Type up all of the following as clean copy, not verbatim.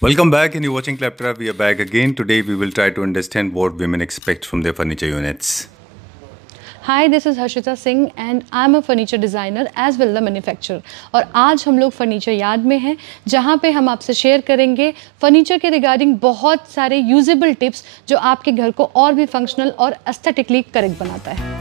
Welcome back, and you're watching Claptrap. We are back again. Today, we will try to understand what women expect from their furniture units. Hi, this is Harshita Singh and I'm a furniture designer as well the manufacturer. और आज हम लोग furniture yard में हैं जहाँ पे हम आपसे शेयर करेंगे फर्नीचर के रिगार्डिंग बहुत सारे यूजेबल टिप्स जो आपके घर को और भी फंक्शनल और एस्थेटिकली करेक्ट बनाता है.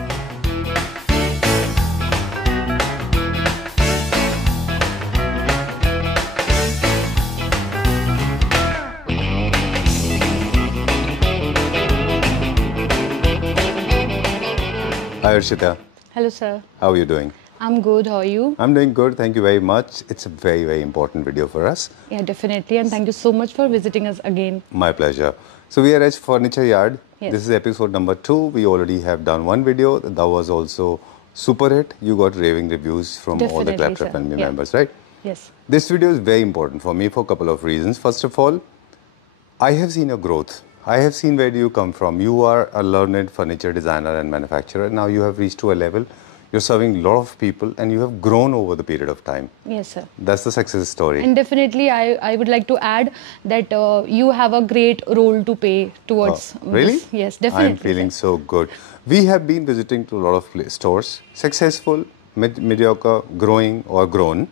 Hi, Arshita. Hello, sir. How are you doing? I'm good. How are you? I'm doing good. Thank you very much. It's a very, very important video for us. Yeah, definitely. And thank you so much for visiting us again. My pleasure. So we are at Furniture Yard. Yes. This is episode number 2. We already have done one video. That was also super hit. You got raving reviews from all the Claptrap family members, right? Yes. This video is very important for me for a couple of reasons. First of all, I have seen your growth. I have seen where do you come from. You are a learned furniture designer and manufacturer. Now you have reached to a level, you're serving a lot of people and you have grown over the period of time. Yes, sir. That's the success story. And definitely I would like to add that you have a great role to play towards really? this. Yes, definitely. I'm feeling so good. We have been visiting to a lot of stores, successful, mediocre, growing or grown.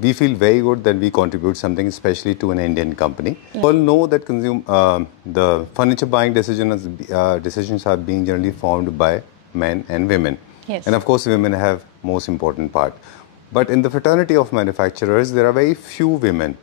We feel very good that we contribute something, especially to an Indian company. Yeah. We all know that the furniture buying decisions are being generally formed by men and women. Yes. And of course, women have most important part. But in the fraternity of manufacturers, there are very few women.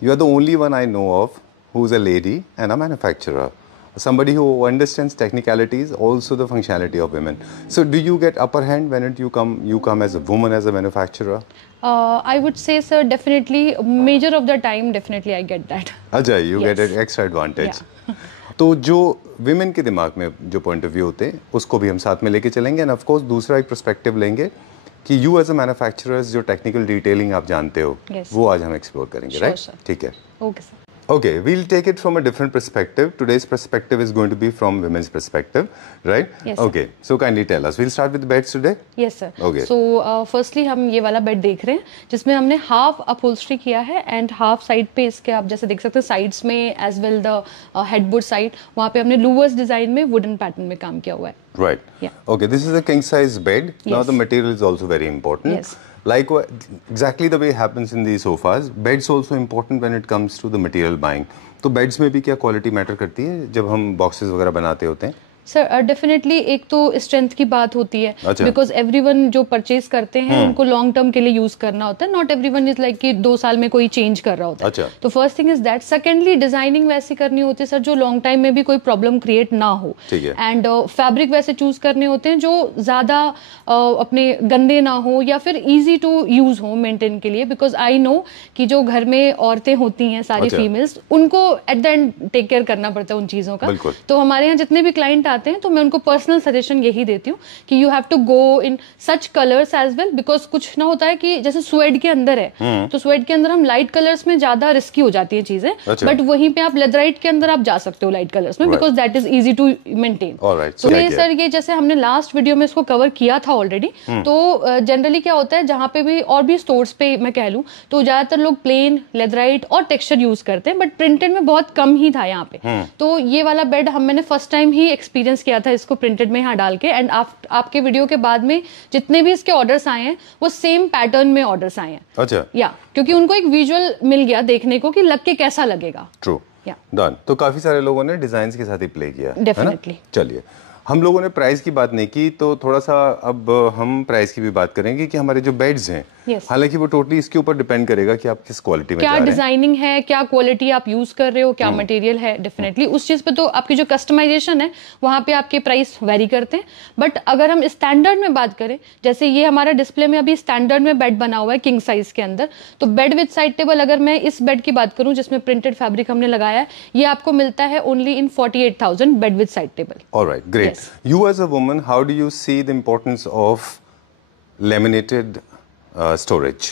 You are the only one I know of who's a lady and a manufacturer. Somebody who understands technicalities, also the functionality of women. So do you get upper hand when you come as a woman, as a manufacturer? I would say, sir, definitely, major of the time, definitely I get that. Ajay, you get an extra advantage. Yeah. तो जो women के दिमाग में जो point of view होते हैं, उसको भी हम साथ में लेके चलेंगे and of course दूसरा एक perspective लेंगे कि you as a manufacturer जो technical detailing आप जानते हो, वो आज हम explore करेंगे, right? ठीक है. Okay, sir. Okay, we'll take it from a different perspective. Today's perspective is going to be from women's perspective, right? Yes. Okay, so kindly tell us. We'll start with the beds today. Yes, sir. Okay. So, firstly हम ये वाला bed देख रहे हैं जिसमें हमने half upholstery किया है एंड हाफ साइड पे इसके आप जैसे देख सकते हैं साइड्स में as well the headboard side वहाँ पे हमने लूवर्स डिजाइन में वुडन पैटर्न में काम किया हुआ है. Right. Yeah. Okay, this is a king size bed. Yes. Now the material is also very important. Yes. Like exactly the way it happens in these sofas, beds also important when it comes to the material buying. तो beds में भी क्या quality matter करती है जब हम boxes वगैरह बनाते होते हैं? सर डेफिनेटली एक तो स्ट्रेंथ की बात होती है बिकॉज एवरीवन जो परचेज करते हैं उनको लॉन्ग टर्म के लिए यूज करना होता है. नॉट एवरीवन इज लाइक कि 2 साल में कोई चेंज कर रहा होता है. तो first thing is that. Secondly designing वैसी करनी होती है सर जो लॉन्ग टाइम में भी कोई प्रॉब्लम क्रिएट ना हो. एंड फैब्रिक वैसे चूज करने होते हैं जो ज्यादा अपने गंदे ना हो या फिर इजी टू यूज हो मेंटेन के लिए. बिकॉज आई नो कि जो घर में औरतें होती हैं सारी फीमेल्स उनको at the end take care करना पड़ता है उन चीजों का. तो हमारे यहाँ जितने भी क्लाइंट आते हैं तो मैं उनको पर्सनल सजेशन यही देती हूँ कि you have to go in such colours as well. Because कुछ ना होता है कि जैसे स्वेड के अंदर है तो स्वेड के अंदर हम लाइट कलर्स में ज्यादा रिस्की हो जाती है चीजें. बट वहीं पे आप लेदराइट के अंदर आप जा सकते हो लाइट कलर्स में because that is easy to maintain. तो ये सर ये जैसे हमने लास्ट वीडियो में इसको कवर किया था ऑलरेडी. तो जनरली क्या होता है जहां पे भी और भी स्टोर्स पे मैं कह लूं तो ज्यादातर लोग प्लेन लेदराइट और टेक्सचर यूज करते हैं बट प्रिंटेड में बहुत कम ही था यहाँ पे. तो ये वाला बेड मैंने फर्स्ट टाइम ही एक्सपीरियंस किया था इसको प्रिंटेड में यहाँ डाल के. एंड आपके वीडियो के बाद में जितने भी इसके ऑर्डर्स आए हैं वो सेम पैटर्न में ऑर्डर्स आए हैं. अच्छा. या क्योंकि उनको एक विजुअल मिल गया देखने को कि लग के कैसा लगेगा. ट्रू. डन. तो काफी सारे लोगों ने डिजाइन के साथ ही प्ले किया. डेफिनेटली. चलिए हम लोगों ने प्राइस की बात नहीं की तो थोड़ा सा अब हम प्राइस की भी बात करेंगे कि हमारे जो बेड्स हैं हालांकि वो टोटली इसके ऊपर डिपेंड करेगा कि आप किस क्वालिटी में क्या डिजाइनिंग है क्या क्वालिटी आप यूज कर रहे हो क्या मटेरियल है. डेफिनेटली उस चीज पे तो आपकी जो कस्टमाइजेशन है वहां पे आपके प्राइस वेरी करते हैं. बट अगर हम स्टैंडर्ड में बात करें जैसे ये हमारा डिस्प्ले में अभी स्टैंडर्ड में बेड बना हुआ है किंग साइज के अंदर. तो बेड विद साइड टेबल अगर मैं इस बेड की बात करूं जिसमें प्रिंटेड फैब्रिक हमने लगाया है ये आपको मिलता है only in 48,000 bed with side table. Alright, great. You as a woman, how do you see the importance of laminated storage?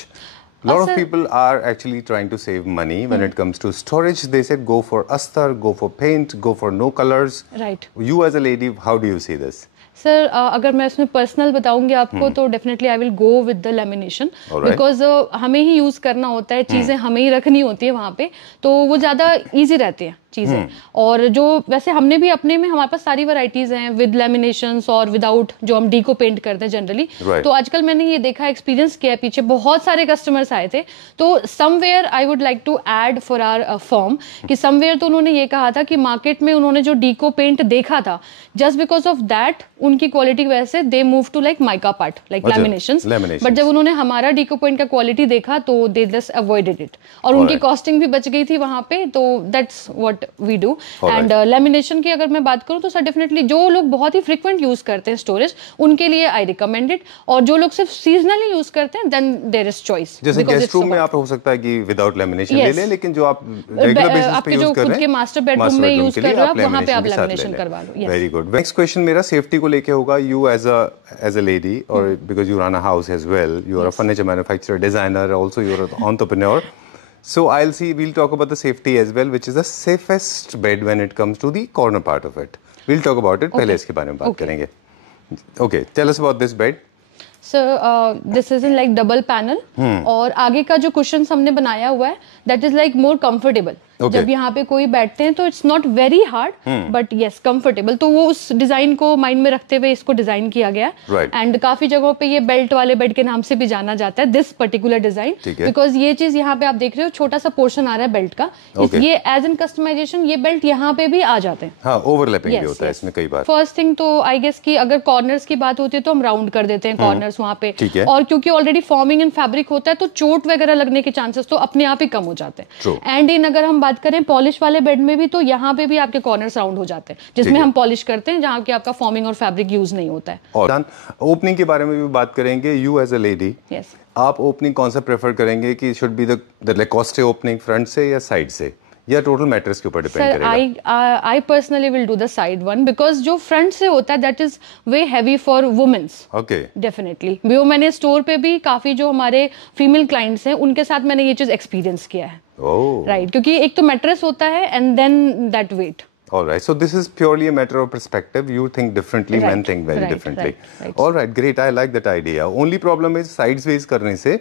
A lot of people are actually trying to save money when it comes to storage. They said go for astar, go for paint, go for no colors. Right. You as a lady, how do you see this? Sir अगर मैं इसमें personal बताऊंगी आपको तो definitely I will go with the lamination, because हमें ही use करना होता है, चीजें हमें ही रखनी होती है वहां पे, तो वो ज्यादा इजी रहती है चीजें। और जो वैसे हमने भी अपने में हमारे पास सारी वैरायटीज हैं विद लेमिनेशंस और विदाउट, जो हम डीको पेंट करते हैं जनरली। तो आजकल मैंने ये देखा, एक्सपीरियंस किया, पीछे बहुत सारे कस्टमर्स आए थे, तो somewhere I would like to add for our firm कि समवेयर तो उन्होंने ये कहा था कि मार्केट में उन्होंने जो डीको पेंट देखा था, जस्ट बिकॉज ऑफ दैट उनकी क्वालिटी वजह से they move to like mica part, like laminations. But जब उन्होंने हमारा डीको पेंट का क्वालिटी देखा तो दे जस्ट अवॉइडेड इट, और उनकी कॉस्टिंग भी बच गई थी वहां पे। तो that's what we do. And lamination की अगर मैं बात करूं तो सर डेफिनेटली जो लोग बहुत ही फ्रीक्वेंट यूज करते हैं स्टोरेज, उनके लिए आई रिकमेंड इट, और जो लोग सिर्फ सीजनली यूज करते हैं देन देयर इज चॉइस। जैसे गेस्ट रूम में आप हो सकता है कि विदाउट लैमिनेशन ले लें, लेकिन जो आप रेगुलर बेसिस पे यूज कर रहे हैं, आपके मास्टर बेडरूम में यूज कर रहे हैं, वहां पे आप लैमिनेशन करवा लो। Very good. नेक्स्ट क्वेश्चन मेरा सेफ्टी को लेके होगा। यू एज अ लेडी, और because you run a house as well, you are a furniture manufacturer, designer, also you are an entrepreneur. So we'll talk about the safety as well, which is the safest bed when it comes to the corner part of it. We'll talk about it. पहले इसके बारे में बात करेंगे. Okay, tell us about this bed. So this is in like double panel, और आगे का जो कुशन्स हमने बनाया हुआ है that is like more comfortable. जब यहाँ पे कोई बैठते हैं तो it's not very hard but yes comfortable, तो वो उस डिजाइन को माइंड में रखते हुए इसको डिजाइन किया गया है। एंड काफी जगहों पे ये बेल्ट वाले बेड के नाम से भी जाना जाता है, दिस पर्टिकुलर डिजाइन, बिकॉज ये चीज यहाँ पे आप देख रहे हो छोटा सा पोर्शन आ रहा है बेल्ट का, ये एज एन कस्टमाइजेशन ये बेल्ट यहाँ पे भी आ जाते हैं। हाँ, ओवरलैपिंग भी होता है इसमें कई बार। फर्स्ट थिंग तो आई गेस की अगर कॉर्नर्स की बात होती है तो हम राउंड कर देते हैं कॉर्नर्स वहाँ पे, और क्योंकि ऑलरेडी फॉर्मिंग इन फैब्रिक होता है तो चोट वगैरह लगने के चांसेस तो अपने आप ही कम हो जाते हैं। एंड इन अगर हम बात करें पॉलिश वाले बेड में भी तो यहाँ पे भी आपके कॉर्नर्स राउंड हो जाते हैं, जिसमें हम पॉलिश करते हैं, जहाँ के आपका फॉर्मिंग और फैब्रिक यूज नहीं होता है। और ओपनिंग के बारे में भी बात करेंगे। यू एज अ लेडी, आप ओपनिंग कौन सा प्रेफर करेंगे कि should be the Lacoste opening, front से या साइड से, या टोटल मैट्रेस के ऊपर डिपेंड करेगा? I personally will do the side one, because जो फ्रंट से होता है that is way heavy for womens. Okay, definitely वो मैंने स्टोर पे भी काफी जो हमारे फीमेल क्लाइंट्स हैं उनके साथ मैंने ये चीज एक्सपीरियंस किया है। राइट, क्योंकि एक तो मैट्रेस होता है and then that weight. All right, so this is purely a matter of perspective. You think differently, men think very differently. All right, great. I like that idea. Only problem is sides ways करने से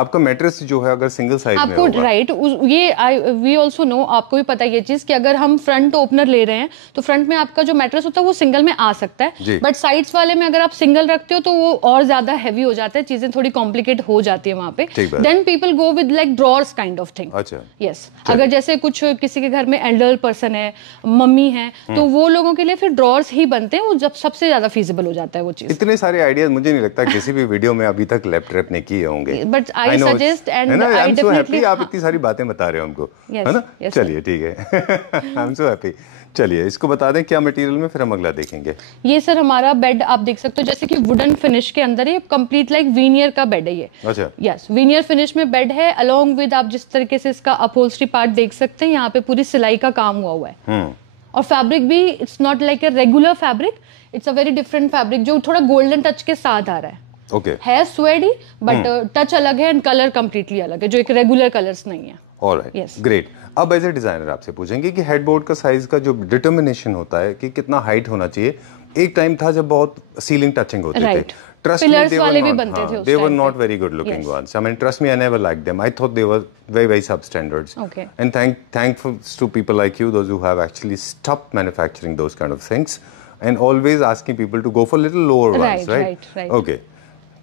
आपका mattress जो है अगर single side में होगा, right, ये we also know, आपको भी पता है ये चीज कि अगर हम फ्रंट ओपनर ले रहे हैं तो फ्रंट में आपका जो मैट्रेस होता है वो सिंगल में आ सकता है, बट साइड्स वाले में अगर आप सिंगल रखते हो तो वो और ज्यादा हैवी हो जाता है, चीजें थोड़ी कॉम्प्लिकेट हो जाती है वहां पे। Then people go with like drawers kind of thing. अच्छा, यस, अगर जैसे कुछ किसी के घर में एल्डर पर्सन है, मम्मी है, तो वो लोगों के लिए फिर ड्रॉर्स ही बनते हैं, वो जब सबसे ज्यादा फीजिबल हो जाता है वो चीज। इतने सारे आइडियाज मुझे नहीं लगता किसी भी वीडियो में अभी तक लैप ट्रैप ने किए होंगे, but I suggest and I definitely, आप इतनी सारी बातें बता रहे हो हमको, है ना? चलिए ठीक है, आई एम सो हैप्पी। चलिए इसको बता दें क्या मटेरियल में, फिर हम अगला देखेंगे। ये सर हमारा बेड आप देख सकते हो जैसे कि वुडन फिनिश के अंदर है, कंप्लीट लाइक वीनियर का बेड है ये। अच्छा, यस, वीनियर फिनिश में बेड है, अलोंग विद आप जिस तरीके से इसका अपहोल्स्ट्री पार्ट देख सकते हैं, यहाँ पे पूरी सिलाई का काम हुआ है। और फैब्रिक भी it's not like a regular fabric, it's a very different fabric जो थोड़ा गोल्डन टच के साथ आ रहा है। ओके, है स्वेडी बट टच अलग है एंड कलर कंप्लीटली अलग है, जो एक रेगुलर कलर्स नहीं है। Alright, great. अब एज ए डिजाइनर आपसे पूछेंगे कि हेडबोर्ड का साइज का जो डिटर्मिनेशन होता है कि कितना हाइट होना चाहिए। एक टाइम था जब बहुत सीलिंग टचिंग होते थे, trust me, they were not very good looking ones. I mean, trust me, I never liked them. I thought they were very, very substandards. Okay. And thankful to people like you, those who have actually stopped manufacturing those kind of things and always asking people to go for little lower ones, right? Okay.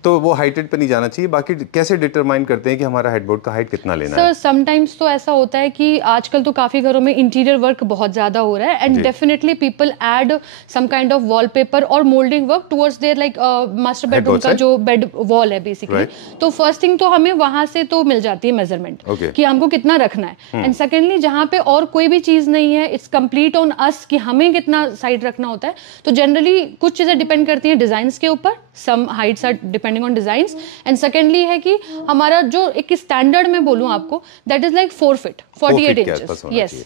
तो वो heighted पे नहीं जाना चाहिए। बाकी कैसे determine करते हैं कि हमारा हेडबोर्ड का हाइट कितना लेना है? सर समटाइम्स तो ऐसा होता है कि आजकल तो काफी घरों में इंटीरियर वर्क बहुत ज्यादा हो रहा है, and definitely people add some kind of wallpaper और moulding work towards there like master bedroom का जो बेड वॉल है बेसिकली। तो फर्स्ट थिंग तो हमें वहां से तो मिल जाती है मेजरमेंट कि हमको कितना रखना है, एंड सेकेंडली जहाँ पे और कोई भी चीज नहीं है, इट्स कंप्लीट ऑन अस कि हमें कितना साइड रखना होता है। तो जनरली कुछ चीजें डिपेंड करती हैं डिजाइन के ऊपर, some heights are depending on designs, and secondly है कि हमारा जो एक स्टैंडर्ड में बोलूं आपको, that is like 4 feet 48 inches. Yes,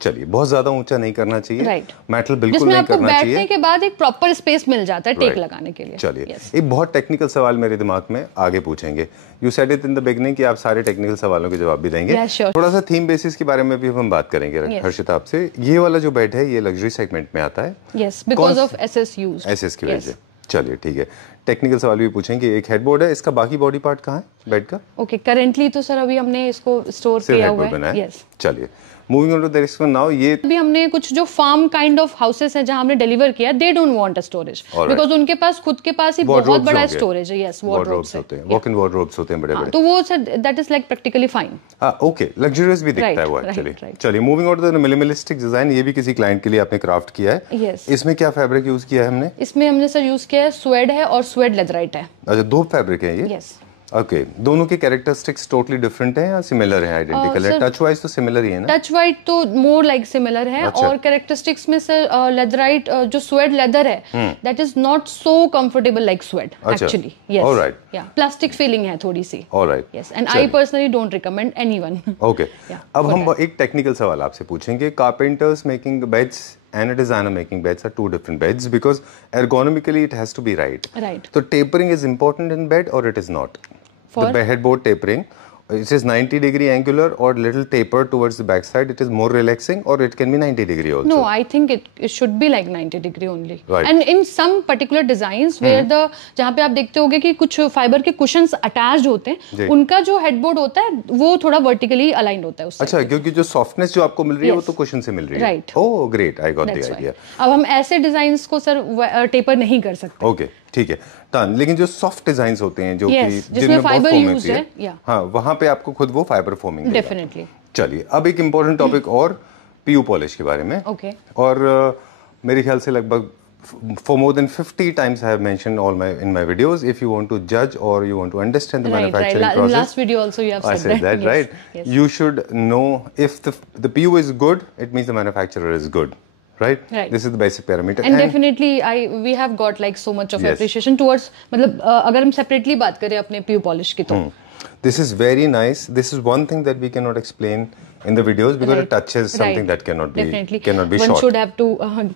चलिए, बहुत ज्यादा ऊंचा नहीं करना चाहिए, राइट, मेटल बिल्कुल नहीं करना चाहिए, बैठने के बाद एक प्रॉपर स्पेस मिल जाता है टेक लगाने के लिए। चलिए, एक बहुत टेक्निकल सवाल मेरे दिमाग में आगे पूछेंगे। You said it in the beginning कि आप सारे टेक्निकल सवालों के जवाब भी देंगे। थोड़ा सा थीम बेसिस के बारे में भी हम बात करेंगे हर्षिता आपसे। ये वाला जो बेड है ये लग्जरी सेगमेंट में आता है, yes, because of SS used, SS की वजह से। चलिए ठीक है, टेक्निकल सवाल भी पूछेंगे। एक हेडबोर्ड है, इसका बाकी बॉडी पार्ट कहाँ है बेड का? ओके, करेंटली तो सर अभी हमने इसको स्टोर किया हुआ है। यस, चलिए moving on to the next one now. ये अभी हमने कुछ जो फार्म काइंड ऑफ हाउसेस हैं जहां हमने डिलीवर किया, they don't want a storage because उनके पास खुद के पास ही बहुत बड़ा स्टोरेज है। यस, वार्डरोब्स होते हैं, वॉक इन वार्डरोब्स होते हैं बड़े-बड़े, तो वो sir that is like practically fine. Okay, luxurious भी दिखता है वो एक्चुअली। चलिए moving on to the minimalistic design, ये भी किसी क्लाइंट के लिए आपने क्राफ्ट किया है। यस, इसमें क्या फैब्रिक यूज किया है हमने? इसमें हमने सर यूज किया है स्वेड है और स्वेड लेदराइट है। अच्छा, दो फैब्रिक है ये? यस। ओके, दोनों के कैरेक्टरिस्टिक्स टोटली डिफरेंट हैं या सिमिलर हैं, आइडेंटिकल है? टच वाइज तो सिमिलर ही है ना? टच वाइज तो मोर लाइक सिमिलर है। अच्छा। और कैरेक्टरिस्टिक्स में सर लेदराइट जो स्वेड लेदर है that is not so comfortable like suede actually. Yes, alright, या प्लास्टिक फीलिंग है थोड़ी सी। Alright, yes, and I personally don't recommend anyone. Okay, अब हम एक टेक्निकल सवाल आपसे पूछेंगे। Carpenters making beds and a designer making beds are two different beds because ergonomically it has to be right. So tapering is important in bed or it is not? For the headboard tapering, it is 90 degree angular or little taper towards the back side, it is more relaxing, or it can be 90 degree also? No, I think it should be like 90 degree only. Right. And in some particular designs where the जहाँ पे आप देखते होंगे कि कुछ fibre के cushions attached होते हैं, उनका जो हेडबोर्ड होता है वो थोड़ा वर्टिकली अलाइंड होता है उससे। अच्छा, क्योंकि जो सॉफ्टनेस जो आपको मिल रही है वो तो कुशन से मिल रही है। Right, oh great, I got the idea. अब हम ऐसे डिजाइन्स को सर टेपर नहीं कर सकते। ओके, ठीक है डन। लेकिन जो सॉफ्ट डिजाइंस होते हैं जो कि जिनमें फाइबर यूज है, हाँ, वहां पे आपको खुद वो फाइबर फोमिंग डेफिनेटली। चलिए अब एक इम्पोर्टेंट टॉपिक और पीयू पॉलिश के बारे में। ओके, और मेरे ख्याल से लगभग for more than 50 times I have mentioned in my videos, if you want to judge or you want to understand the manufacturing process. In last video also you have said that, right? Yes. You should know if the PU is good, it means the manufacturer is good. Right? This is the basic parameter. And definitely we have got like so much of appreciation towards, मतलब अगर हम separately बात करें अपने PU polish की तो this is very nice. This is one thing that we cannot explain in the videos because it touches something that cannot be one shot. should have to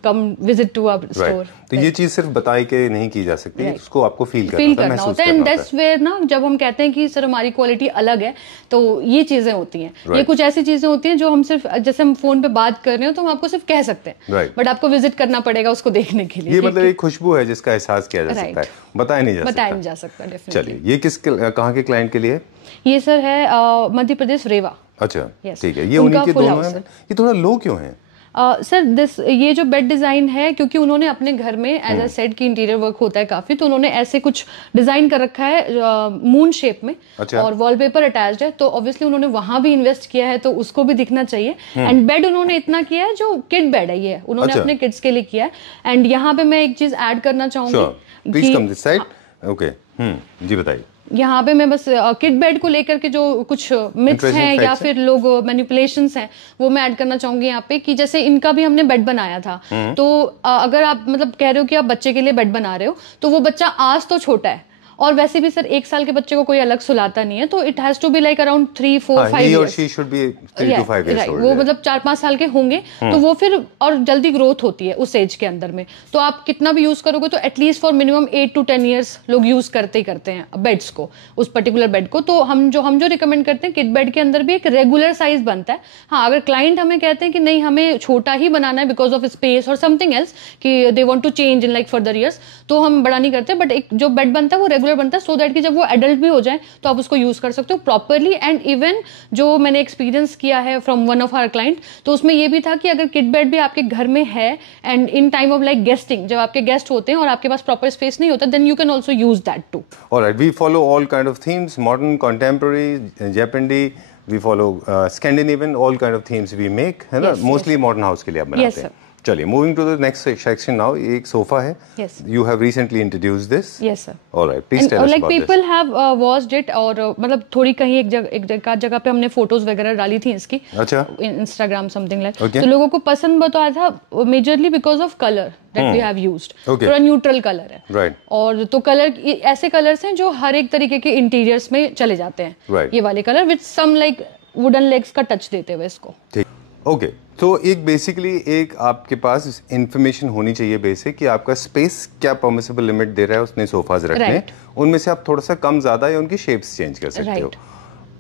come visit to our store. तो ये चीज सिर्फ बताई के नहीं की जा सकती, उसको आपको फील करना होता है, महसूस करना होता है। And that's where ना जब हम कहते हैं कि सर हमारी क्वालिटी अलग है, तो ये चीजें होती हैं। ये कुछ ऐसी चीजें होती हैं जो हम सिर्फ जैसे हम फोन पे बात कर रहे हो तो हम आपको सिर्फ कह सकते हैं, बट आपको विजिट करना पड़ेगा उसको देखने के लिए। ये मतलब एक खुशबू है जिसका एहसास किया जा सकता है, बताया नहीं जा सकता। चलिए, ये किस कहाँ के क्लाइंट के लिए? ये सर है मध्य प्रदेश रेवा। अच्छा, ठीक है, ये उन्हीं के दोनों हैं। ये थोड़ा लो क्यों है? सर ये जो बेड डिजाइन है, क्योंकि उन्होंने अपने घर में एज अ सेट की इंटीरियर वर्क होता है काफी, तो उन्होंने ऐसे कुछ डिजाइन कर रखा है मून शेप में। अच्छा। और वॉलपेपर अटैच्ड है, तो ऑब्वियसली उन्होंने वहां भी इन्वेस्ट किया है तो उसको भी दिखना चाहिए। एंड बेड उन्होंने इतना किया है जो किड बेड है, ये उन्होंने अपने किड्स के लिए किया है। एंड यहाँ पे मैं एक चीज ऐड करना चाहूंगी। Please come this side. Okay, जी बताइए। यहाँ पे मैं बस किड बेड को लेकर के जो कुछ मिथ्स हैं या फिर लोग मैनिपुलेशंस हैं वो मैं ऐड करना चाहूंगी यहाँ पे, कि जैसे इनका भी हमने बेड बनाया था, तो अगर आप मतलब कह रहे हो कि आप बच्चे के लिए बेड बना रहे हो, तो वो बच्चा आज तो छोटा है और वैसे भी सर 1 साल के बच्चे को कोई अलग सुलाता नहीं है, तो it has to be like around 3, 4, 5 years. वो मतलब 4-5 साल के होंगे, तो वो फिर और जल्दी ग्रोथ होती है उस एज के अंदर में, तो आप कितना भी यूज करोगे तो at least for minimum 8 to 10 years लोग यूज करते ही करते हैं बेड्स को, उस पर्टिकुलर बेड को। तो हम जो रिकमेंड करते हैं, किड बेड के अंदर भी एक रेगुलर साइज बनता है। हाँ, अगर क्लाइंट हमें कहते हैं कि नहीं हमें छोटा ही बनाना है बिकॉज ऑफ स्पेस और समथिंग एल्स, कि they want to change in like further years, तो हम बड़ा नहीं करते, बट एक जो बेड बनता है वो रेगुलर बनता है, सो दैट कि जब वो एडल्ट भी हो जाए तो आप उसको यूज कर सकते हो प्रॉपरली। एंड इवन जो मैंने एक्सपीरियंस किया है from one of our client, तो उसमें ये भी था कि अगर किड बेड भी आपके घर में है and in time of like guesting, जब आपके गेस्ट होते हैं और आपके पास प्रॉपर स्पेस नहीं होता, then you can also use that too. Alright, we follow all kind of themes, modern, contemporary, जापानी, we follow Scandinavian, all kind of themes we make, है ना, मोस्टली मॉडर्न हाउस के लिए आप बनाते हैं। चलिए, moving to the next section now. एक सोफा है, you have recently introduced this. Yes sir. Alright, please tell us about this. Like people have watched it, और मतलब थोड़ी कहीं एक जगह पे हमने फोटोज वगैरह डाली थी इसकी। अच्छा, इंस्टाग्राम समथिंग लाइक, तो लोगों को पसंद बताया था majorly because of colour that we have used. थोड़ा न्यूट्रल कलर है, राइट, और तो कलर ऐसे कलर्स हैं जो हर एक तरीके के इंटीरियर्स में चले जाते हैं, ये वाले colour with some like wooden legs का टच देते हुए इसको। ओके, तो एक बेसिकली एक आपके पास इंफॉर्मेशन होनी चाहिए बेसिक कि आपका स्पेस क्या परमिसिबल लिमिट दे रहा है उसने सोफाज रखने, उनमें से आप थोड़ा सा कम ज़्यादा या उनकी शेप्स चेंज कर सकते हो।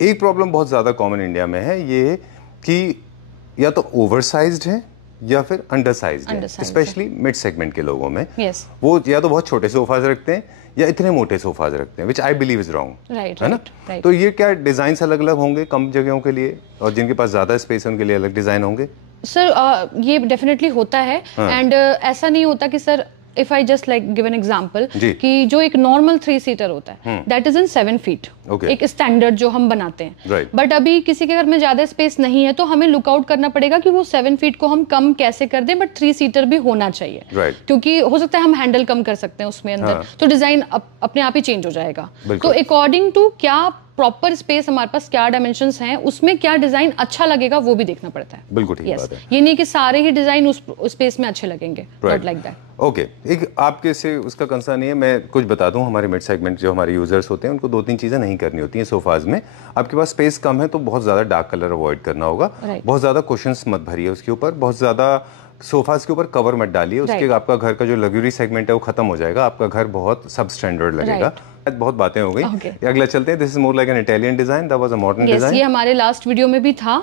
एक प्रॉब्लम बहुत ज़्यादा कॉमन इंडिया में है ये कि या तो ओवरसाइज्ड है या फिर अंडरसाइज्ड है, स्पेशली मिड सेगमेंट के लोगों में। वो या तो बहुत छोटे सोफाज रखते हैं या इतने मोटे सोफाज रखते हैं, विच आई बिलीव इज रॉन्ग, है ना? तो ये क्या डिजाइन अलग अलग होंगे कम जगहों के लिए, और जिनके पास ज्यादा स्पेस है उनके लिए अलग डिजाइन होंगे? सर ये डेफिनेटली होता है, एंड ऐसा नहीं होता कि sir if I just like give an example कि जो एक नॉर्मल 3 सीटर होता है दैट इज इन 7 फीट, एक स्टैंडर्ड जो हम बनाते हैं, बट अभी किसी के घर में ज्यादा स्पेस नहीं है तो हमें लुकआउट करना पड़ेगा कि वो 7 फीट को हम कम कैसे कर दें, बट 3 सीटर भी होना चाहिए, क्योंकि हो सकता है हम हैंडल कम कर सकते हैं उसमें अंदर, तो डिजाइन अपने आप ही चेंज हो जाएगा। तो अकॉर्डिंग टू क्या प्रॉपर स्पेस हमारे पास, क्या डायमेंशंस हैं, उसमें क्या डिजाइन अच्छा लगेगा वो भी देखना पड़ता है। बिल्कुल ठीक बात है। ये नहीं कि सारे ही डिजाइन उस स्पेस में अच्छे लगेंगे, नॉट लाइक दैट। ओके, एक आपके से उसका कंसर्न नहीं है, मैं कुछ बता दूं, हमारे मिड सेगमेंट जो हमारे यूजर्स होते हैं उनको 2-3 चीजें नहीं करनी होती हैं सोफाज में। आपके पास स्पेस कम है तो बहुत ज्यादा डार्क कलर अवॉइड करना होगा, बहुत ज्यादा कुशंस मत भरिए उसके ऊपर, बहुत ज्यादा सोफाज के ऊपर कवर मत डालिए, उसके आपका घर का जो लग्जरी सेगमेंट है वो खत्म हो जाएगा, आपका घर बहुत सब स्टैंडर्ड लगेगा। बहुत बातें हो गई, अगला चलते हैं। This is more like an Italian design, that was a modern design. ये हमारे लास्ट वीडियो में भी था,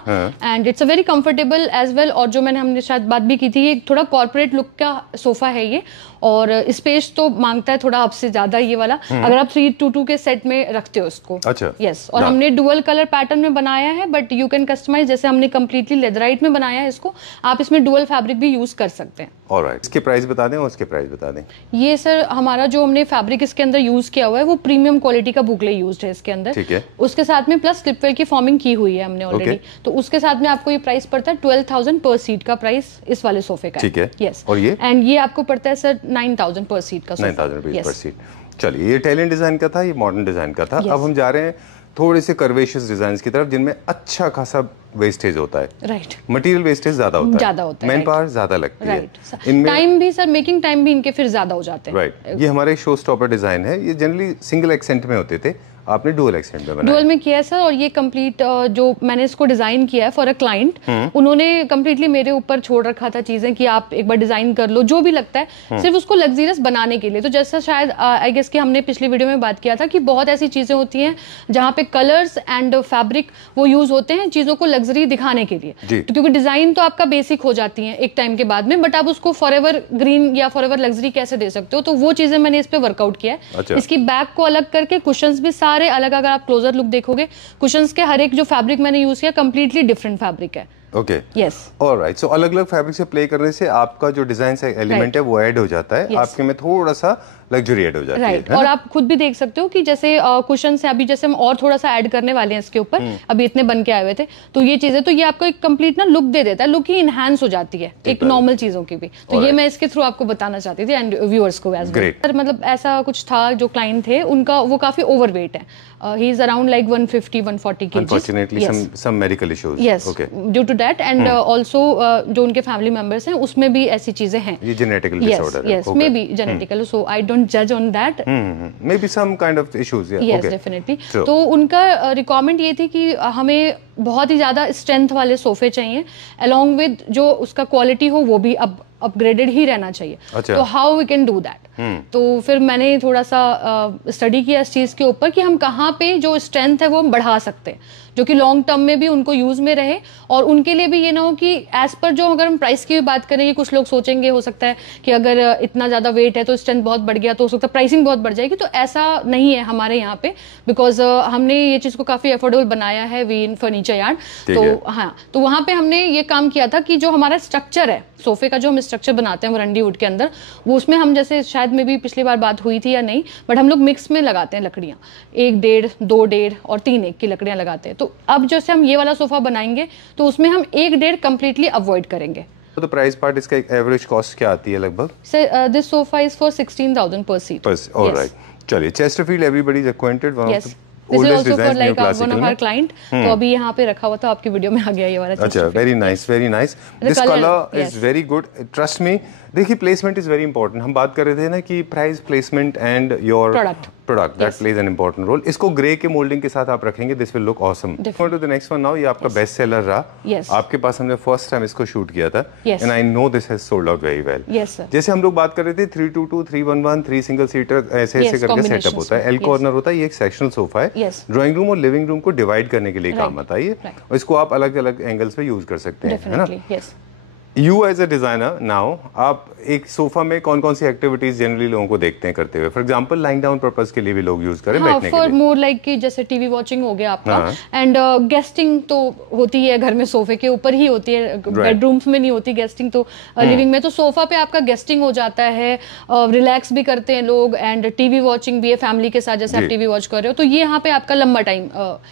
and it's a very comfortable as well, और जो हमने शायद बात भी की थी, ये थोड़ा कॉर्पोरेट लुक का सोफा है ये, और स्पेस तो मांगता है थोड़ा आपसे ज्यादा ये वाला, अगर आप 3-2 के सेट में रखते हो इसको। अच्छा, यस, और हमने डुअल कलर पैटर्न में बनाया है, बट यू कैन कस्टमाइज, जैसे हमने कंप्लीटली लेदराइट में बनाया है इसको, आप इसमें डुअल फैब्रिक भी यूज कर सकते हैं। ऑलराइट, इसके प्राइस बता दें और उसके प्राइस बता दें। ये सर हमारा जो हमने फैब्रिक इसके अंदर यूज किया हुआ है वो प्रीमियम क्वालिटी का बुकले यूज्ड है इसके अंदर, ठीक है। उसके साथ में प्लस स्लिपवेयर की फॉर्मिंग की हुई है हमने ऑलरेडी, तो उसके साथ में आपको ये प्राइस पड़ता है 12,000 पर सीट का प्राइस इस वाले सोफे का, ठीक है। यस, और ये एंड ये आपको पड़ता है सर 9,000 पर सीट का सोफा, 9,000 रुपीस पर सीट। चलिए, ये इटालियन डिजाइन का था, ये मॉडर्न डिजाइन का था। अब हम जा रहे हैं थोड़े से कर्वेशियस डिजाइन की तरफ जिनमें अच्छा खासा वेस्टेज होता है, राइट, मटेरियल वेस्टेज ज्यादा होता है, मैन पावर ज्यादा लगती है, इनमें टाइम भी सर, मेकिंग टाइम भी इनके फिर ज्यादा हो जाते हैं, राइट। ये हमारे शो स्टॉपर डिजाइन है, ये जनरली सिंगल एक्सेंट में होते थे, आपने डुअल एक्सेंट में बनाया। डुअल में किया है सर, और ये कंप्लीट जो मैंने इसको डिजाइन किया है फॉर अ क्लाइंट, उन्होंने कंप्लीटली मेरे ऊपर छोड़ रखा था चीजें कि आप एक बार डिजाइन कर लो जो भी लगता है, सिर्फ उसको लग्जरियस बनाने के लिए। तो जैसा शायद आई गेस कि हमने पिछली वीडियो में बात किया था कि बहुत ऐसी चीजें होती हैं जहाँ पे कलर्स एंड फैब्रिक वो यूज होते हैं चीजों को लग्जरी दिखाने के लिए, तो क्योंकि डिजाइन तो आपका बेसिक हो जाती है एक टाइम के बाद में, बट आप उसको फॉर एवर ग्रीन या फॉर एवर लग्जरी कैसे दे सकते हो, तो वो चीजें मैंने इस पे वर्कआउट किया है। अच्छा। इसकी बैक को अलग करके, कुशंस भी सारे अलग, अगर आप क्लोजर लुक देखोगे कुशंस के हर एक जो फैब्रिक मैंने यूज किया कंप्लीटली डिफरेंट फैब्रिक है। Okay, yes, alright. सो अलग अलग फैब्रिक से प्ले करने से आपका जो डिजाइन से एलिमेंट है वो ऐड हो जाता है, आपके में थोड़ा सा लग्जरी ऐड हो जाती है। और आप खुद भी देख सकते हो कि जैसे कुशन से अभी जैसे हम और थोड़ा सा ऐड करने वाले हैं इसके ऊपर, अभी इतने बन के आए हुए थे, तो ये चीजें, तो ये आपको एक कंप्लीट ना लुक दे देता है, लुक ही इनहैंस हो जाती है एक नॉर्मल चीजों की भी। तो ये मैं इसके थ्रू आपको बताना चाहती थी एंड व्यूअर्स को एज वेल। सर मतलब ऐसा कुछ था, जो क्लाइंट थे उनका वो काफी ओवरवेट है, he is around like 150-140 kg, unfortunately some medical issues, yes, due to that, and also जो उनके फैमिली मेंबर्स हैं उसमें भी ऐसी चीजें हैं, ये जेनेटिकल डिसऑर्डर है, yes, maybe genetical, so I don't जज on that, maybe some kind of issues, yeah, yes, okay, definitely. तो उनका रिक्वायरमेंट ये थी कि हमें बहुत ही ज्यादा स्ट्रेंथ वाले सोफे चाहिए, along with जो उसका क्वालिटी हो वो भी अपग्रेडेड ही रहना चाहिए। अच्छा। तो how we can do that, तो फिर मैंने थोड़ा सा स्टडी किया इस चीज के ऊपर कि हम कहाँ पे जो स्ट्रेंथ है वो हम बढ़ा सकते हैं, जो कि लॉन्ग टर्म में भी उनको यूज में रहे, और उनके लिए भी ये ना हो कि एज पर जो, अगर हम प्राइस की भी बात करें, कुछ लोग सोचेंगे हो सकता है कि अगर इतना ज्यादा वेट है तो स्ट्रेंथ बहुत बढ़ गया तो हो सकता है प्राइसिंग बहुत बढ़ जाएगी, तो ऐसा नहीं है हमारे यहाँ पे, बिकॉज हमने ये चीज को काफी अफोर्डेबल बनाया है वी इन फर्नीचर यार्ड। तो हाँ, तो वहां पे हमने ये काम किया था कि जो हमारा स्ट्रक्चर है सोफे का, जो हम स्ट्रक्चर बनाते हैं वरंडी वुड के अंदर, वो उसमें हम जैसे शायद में भी पिछली बार बात हुई थी या नहीं, बट हम लोग मिक्स में लगाते हैं लकड़ियां, 1, 1.5, 2, 1.5 और 3 1 की लकड़ियां लगाते हैं। तो अब जैसे हम ये वाला सोफा बनाएंगे तो उसमें हम 1, 1.5 कंप्लीटली अवॉइड करेंगे। तो प्राइस पार्ट इसका एक एवरेज कॉस्ट क्या आती है लगभग? Sir this sofa is for 16,000 per seat. Alright, चलिए, Chesterfield everybody is acquainted, one of the This is also for like one of our client, तो अभी यहाँ पे रखा हुआ था, आपकी वीडियो में आ गया ये वाला। अच्छा, very nice, very nice. This color is very good. Trust me, देखिए प्लेसमेंट इज वेरी इंपॉर्टेंट। हम बात कर रहे थे ना कि price, placement and your product that plays an important role. इसको ग्रे के मोल्डिंग के साथ आप रखेंगे, this will look awesome. To the next one now, ये आपका बेस्ट सेलर रहा। आपके पास हमने फर्स्ट टाइम इसको शूट किया था and I know this has sold out very well. जैसे हम लोग बात कर रहे थे 322, 311, 3 सिंगल सीटर ऐसे ऐसे करके सेटअप होता है। एल कॉर्नर होता है, ये एक सेक्शनल सोफा है। ड्राइंग रूम और लिविंग रूम को डिवाइड करने के लिए काम आता है ये, और इसको आप अलग अलग एंगल्स पे यूज कर सकते हैं, है ना। You as a designer now, आप एक सोफा में कौन कौन सी एक्टिविटीज जनरली लोगों को देखते हैं करते हुए? For example lying down purpose के लिए भी लोग यूज करें, बैठने के लिए। फॉर मोर लाइक कि जैसे टीवी वॉचिंग हो गया आपका, एंड गेस्टिंग तो होती है घर में, सोफे के ऊपर ही होती है, बेडरूम्स में नहीं होती गेस्टिंग, तो लिविंग में तो सोफा पे आपका गेस्टिंग हो जाता है, रिलैक्स भी करते हैं लोग, एंड टीवी वॉचिंग भी है फैमिली के साथ, जैसे आप टीवी वॉच कर रहे हो, तो ये यहाँ पे आपका लंबा टाइम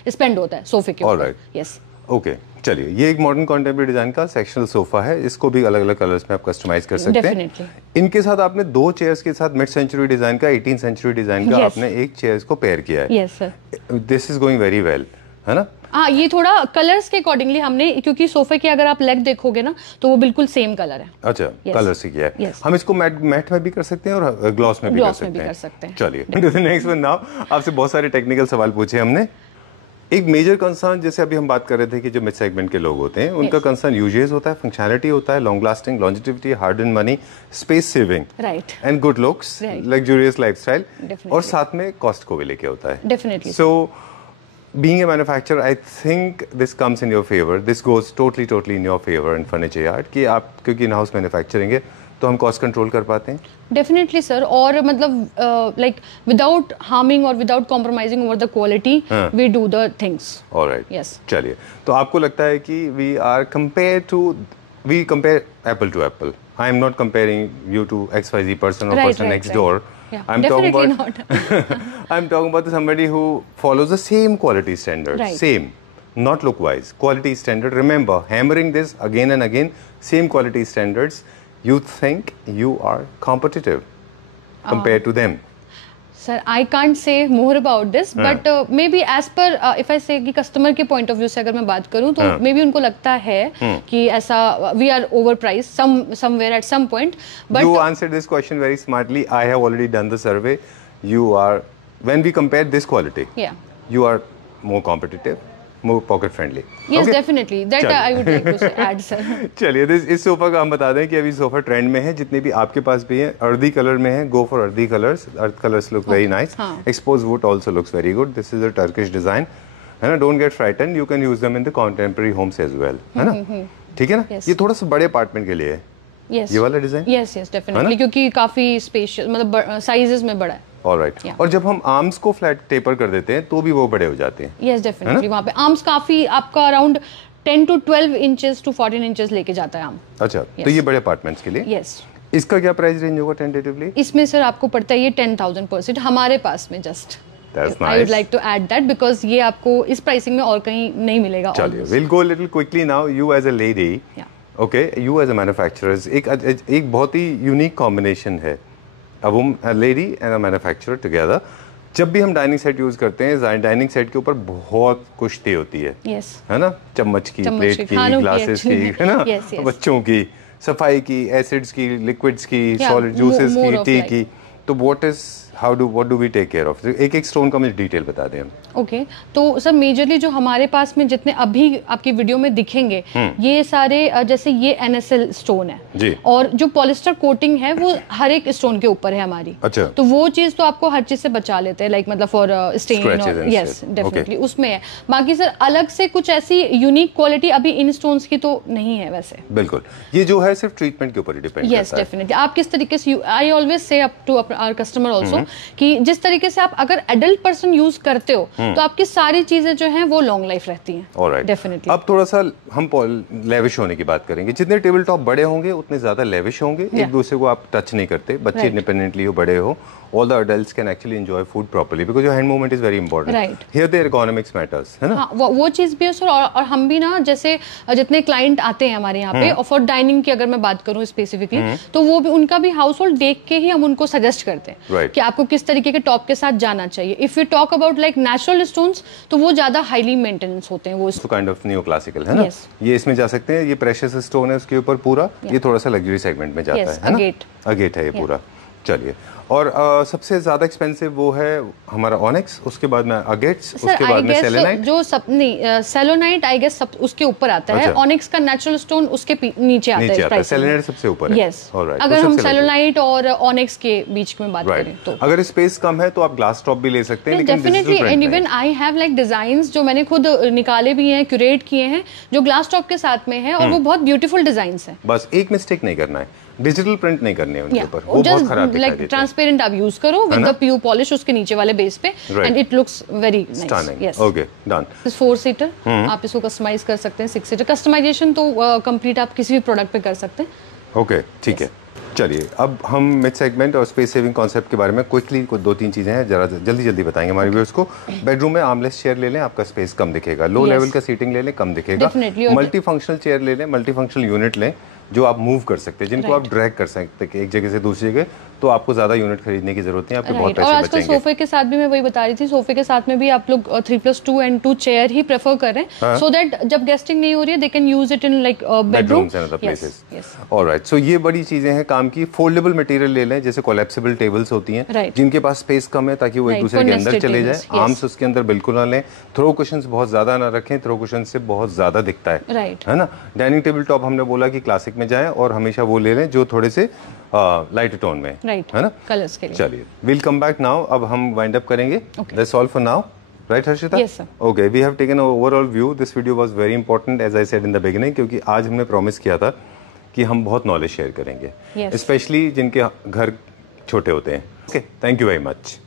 स्पेंड होता है सोफे के ऊपर। यस, ओके, चलिए, ये एक मॉडर्न कॉन्टेम्परेरी डिजाइन का सेक्शनल सोफा है। इसको भी अलग अलग कलर्स में आप कस्टमाइज कर सकते हैं। इनके साथ आपने 2 चेयर्स के साथ मिड सेंचुरी डिजाइन का, 18th सेंचुरी डिजाइन का आपने एक चेयर्स को पेयर किया है। Yes sir, this is going very well, है ना। हाँ, ये थोड़ा कलर्स के अकॉर्डिंगली हमने, क्योंकि सोफे के अगर आप लेग देखोगे ना तो वो बिल्कुल सेम कलर है। अच्छा, कलर से किया है। हम इसको मैट में भी कर सकते हैं और ग्लॉस में भी कर सकते हैं। चलिए, नेक्स्ट वन नाउ। आपसे बहुत सारे टेक्निकल सवाल पूछे हमने। एक मेजर कंसर्न, जैसे अभी हम बात कर रहे थे कि जो मिड सेगमेंट के लोग होते हैं, उनका कंसर्न यूजेस होता है, फंक्शनैलिटी होता है, long lasting, longevity, hard and money, space saving, right, and good looks, luxurious lifestyle, और साथ में कॉस्ट को भी लेके होता है। Definitely. So being a manufacturer, I think this comes in your favor. This goes totally in your favor in furniture yard कि आप क्योंकि इन हाउस मैन्युफैक्चरिंग है तो हम कॉस्ट कंट्रोल कर पाते हैं। डेफिनेटली सर, और मतलब लाइक विदाउट हार्मिंग और without compromising over the quality we do the things. Alright, yes. चलिए, तो आपको लगता है कि we compare apple to apple. I am not comparing you to XYZ person or person next door. Yeah, I'm talking about I'm talking about somebody who follows the same quality standard, same, not look wise, quality standard. Remember, hammering this again and again, same quality standards. You think you are competitive compared to them. Sir, I can't say more about this, but maybe as per if I say कि customer के point of view से अगर मैं बात करूँ तो maybe उनको लगता है कि ऐसा we are overpriced somewhere at some point. But you answered this question very smartly. I have already done the survey. You are, when we compare this quality, you are more competitive, more pocket friendly. Yes, okay? Definitely. That I would like to add, sir. चलिए, इस sofa का हम बता दें कि अभी sofa trend में है, जितने भी आपके पास भी हैं अर्दी कलर में है, go for earthy colours. Earth colours look very nice. Exposed wood also looks very good. This is a Turkish design, है ना। Don't get frightened, you can use them in the contemporary homes as well, है ना। ठीक है ना। ये थोड़ा सा बड़े अपार्टमेंट के लिए है। ये वाला डिजाइन। यस, डेफिनेटली, क्योंकि काफी स्पेशियस, मतलब साइजेस में बड़ा है। Alright. और जब हम आर्म्स को फ्लैट टेपर कर देते हैं तो भी वो बड़े हो जाते हैं। Yes, definitely. वहाँ पे आर्म्स काफी आपका around 10 to 12 inches to 14 inches लेके जाता है आर्म। अच्छा, तो ये बड़े अपार्टमेंट्स के लिए। Yes. इसका क्या प्राइस रेंज होगा टेंटेटिवली? इसमें सर आपको पड़ता है ये 10,000 per seat हमारे पास में just. That's nice. I would like to add that because ये आपको इस प्राइसिंग में और कहीं नहीं मिलेगा। चलिए, we'll go a little quickly now. You as a lady, okay, you as a manufacturer, एक बहुत ही यूनिक कॉम्बिनेशन है। A lady and a manufacturer together. जब भी हम डाइनिंग सेट यूज करते हैं, डाइनिंग सेट के ऊपर बहुत कुश्ती होती है, है ना। चम्मच की, प्लेट की, ग्लासेस की, है ना, बच्चों की, सफाई की, एसिड्स की, लिक्विड्स की, सॉलिड जूसेस की, टी की। तो what do we take care of? एक स्टोन का मुझे डिटेल बता दें। ओके, तो सर मेजरली जो हमारे पास में जितने अभी आपकी वीडियो में दिखेंगे ये सारे जैसे ये NSL स्टोन है जी, और जो पॉलिस्टर कोटिंग है वो हर एक स्टोन के ऊपर है हमारी। अच्छा, तो वो चीज तो आपको हर चीज से बचा लेते हैं, लाइक मतलब फॉर स्टेन और यस डेफिनेटली उसमें है। बाकी सर अलग से कुछ ऐसी यूनिक क्वालिटी अभी इन स्टोन्स की तो नहीं है वैसे। बिल्कुल, ये जो है सिर्फ ट्रीटमेंट के ऊपर ही डिपेंड करता है। यस डेफिनेटली, आप किस तरीके से, I always say up to our customer also कि जिस तरीके से आप अगर एडल्ट पर्सन यूज करते हो तो आपकी सारी चीजें जो हैं वो लॉन्ग लाइफ रहती हैं। Alright, definitely. अब थोड़ा सा हम लेविश होने की बात करेंगे। जितने टेबल टॉप बड़े होंगे उतने ज्यादा लेविश होंगे। एक दूसरे को आप टच नहीं करते, बच्चे इंडिपेंडेंटली हो, बड़े हो, all the adults can actually enjoy food properly because your hand movement is very important. Right. Here the ergonomics matters, है ना? हाँ, वो चीज़ भी है सर। और हम भी ना, जैसे जितने क्लाइंट आते हैं हमारे यहाँ पे, और फॉर डाइनिंग की अगर मैं बात करूँ स्पेसिफिकली, तो वो भी उनका भी हाउस होल्ड देख के ही हम उनको सजेस्ट करते हैं right. कि आपको किस तरीके के टॉप के साथ जाना चाहिए। If you talk about like natural stones, तो वो ज्यादा हाईली मेंटेनेंस होते हैं, वो काइंड ऑफ न्यू क्लासिकल है ना? ये इसमें जा सकते हैं। ये प्रेशियस स्टोन है उसके ऊपर पूरा, ये थोड़ा सा लग्जरी सेगमेंट में जाता है ना? अगेट है ये पूरा। चलिए, और सबसे ज्यादा एक्सपेंसिव वो है हमारा ऑनिक्स, उसके बाद में अगेट्स, उसके बाद में सेलेनाइट। जो सब नहीं, सेलोनाइट आई गेस सब उसके ऊपर आता है। ऑनिक्स का नेचुरल स्टोन उसके नीचे आता है। सेलेनाइट सबसे ऊपर है। यस, अगर हम सेलोनाइट और ऑनिक्स के बीच में बात करें तो। अगर स्पेस कम है तो आप ग्लास टॉप भी ले सकते हैं, लेकिन definitely. And even I have like designs जो मैंने खुद निकाले भी हैं, क्यूरेट किए हैं, जो ग्लास टॉप के साथ में है, और वो बहुत ब्यूटीफुल डिजाइंस है। बस एक मिस्टेक नहीं करना है, डिजिटल प्रिंट नहीं करने उनके ऊपर, वो बहुत खराब दिखाई देता है। ट्रांसपेरेंट आप यूज करो विद द प्यू पॉलिश उसके नीचे वाले बेस पे, and it looks very nice. Yes, okay, done. 4 seater आप इसको कस्टमाइज कर सकते हैं। 6 सीटर कस्टमाइजेशन तो कंप्लीट आप किसी भी प्रोडक्ट पे कर सकते हैं। ओके, ठीक है। चलिए, अब हम मिड सेगमेंट और स्पेस सेविंग कॉन्सेप्ट के बारे में क्विकली कुछ 2-3 चीजें हैं, जरा जल्दी बताएंगे हमारे व्यूअर्स को। बेडरूम में आर्मलेस चेयर ले लें, आपका स्पेस कम दिखेगा। लो लेवल का सीटिंग ले लें, कम दिखेगा। मल्टी फंक्शनल चेयर ले लें, मल्टी फंक्शनल यूनिट लें जो आप मूव कर सकते हैं, जिनको आप ड्रैग कर सकते हैं एक जगह से दूसरी जगह, तो आपको ज्यादा यूनिट खरीदने की जरूरत नहीं, आपके बहुत पैसे बचेंगे। और आजकल सोफे के साथ भी मैं वही बता रही थी, सोफे के साथ में भी आप लोग 3+2 and 2 चेयर ही प्रेफर कर रहे हैं, सो दैट जब गेस्टिंग नहीं हो रही है they can use it in like bedrooms and other places. Alright, so ये बड़ी चीजें हैं काम की। फोल्डेबल मटेरियल ले लें, जैसे कोलैप्सिबल टेबल्स होती हैं, जिनके पास स्पेस कम है, ताकि वो एक दूसरे के अंदर चले जाए। आर्म्स उसके अंदर बिल्कुल ना लें। थ्रो कुशंस बहुत ज्यादा ना रखें, थ्रो कुशन से बहुत ज्यादा दिखता है ना? डाइनिंग टेबल टॉप हमने बोला कि क्लासिक में जाएं, और हमेशा वो ले लें जो थोड़े से लाइट टोन में, है ना, कलर्स के लिए। चलिए, विल कम बैक नाउ। अब हम वाइंड अप करेंगे। That's all for now, right Harshita? Yes sir. Okay, we have taken overall view. This video was very important as I said in the beginning, क्योंकि आज हमने promise किया था कि हम बहुत नॉलेज शेयर करेंगे, स्पेशली जिनके घर छोटे होते हैं। Okay, thank you very much.